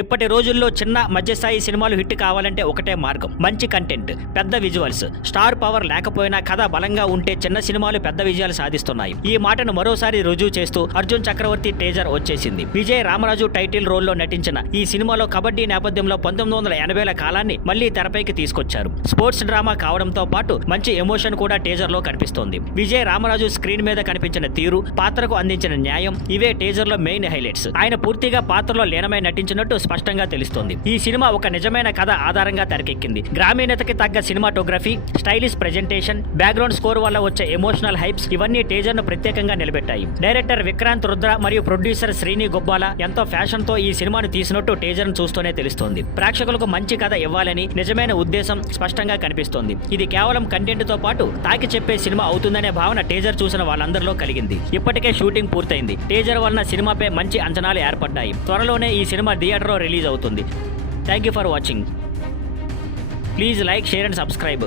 ఇప్పటి రోజుల్లో చిన్న మధ్యస్థాయి సినిమాలు హిట్ కావాలంటే ఒకటే మార్గం, మంచి కంటెంట్, పెద్ద విజువల్స్. స్టార్ పవర్ లేకపోయినా కథ బలంగా ఉంటే చిన్న సినిమాలు పెద్ద విజయాలు సాధిస్తున్నాయి. ఈ మాటను మరోసారి రుజువు చేస్తూ అర్జున్ చక్రవర్తి టీజర్ వచ్చేసింది. విజయ్ రామరాజు టైటిల్ రోల్లో నటించిన ఈ సినిమాలో కబడ్డీ నేపథ్యంలో 1980ల కాలాన్ని మళ్లీ తెరపైకి తీసుకొచ్చారు. స్పోర్ట్స్ డ్రామా కావడంతో పాటు మంచి ఎమోషన్ కూడా టీజర్ లో కనిపిస్తోంది. విజయ్ రామరాజు స్క్రీన్ మీద కనిపించిన తీరు, పాత్రకు అందించిన న్యాయం ఇవే టీజర్ లో మెయిన్ హైలైట్స్. ఆయన పూర్తిగా పాత్రలో లీనమై నటించినట్టు స్పష్టంగా తెలుస్తోంది. ఈ సినిమా ఒక నిజమైన కథ ఆధారంగా తెరకెక్కింది. గ్రామీణతకి తగ్గ cinematography, stylish presentation, background score వల్ల వచ్చే ఎమోషనల్ హైప్స్ ఇవన్నీ టీజర్ ను ప్రత్యేకంగా నిలబెట్టాయి. డైరెక్టర్ విక్రాంత్ రుద్ర మరియు ప్రొడ్యూసర్ శ్రీని గొబ్బాల ఎంతో ఫ్యాషన్ తో ఈ సినిమాను తీసినట్టు టీజర్ ను చూస్తూనే తెలుస్తోంది. ప్రేక్షకులకు మంచి కథ ఇవ్వాలని నిజమైన ఉద్దేశం స్పష్టంగా కనిపిస్తోంది. ఇది కేవలం కంటెంట్ తో పాటు తాకి చెప్పే సినిమా అవుతుందనే భావన టీజర్ చూసిన వాళ్ళందరిలో కలిగింది. ఇప్పటికే షూటింగ్ పూర్తయింది. టీజర్ వలన సినిమాపై మంచి అంచనాలు ఏర్పడ్డాయి. త్వరలోనే ఈ సినిమా థియేటర్లో రిలీజ్ అవుతుంది. Thank you for watching. Please like, share and subscribe.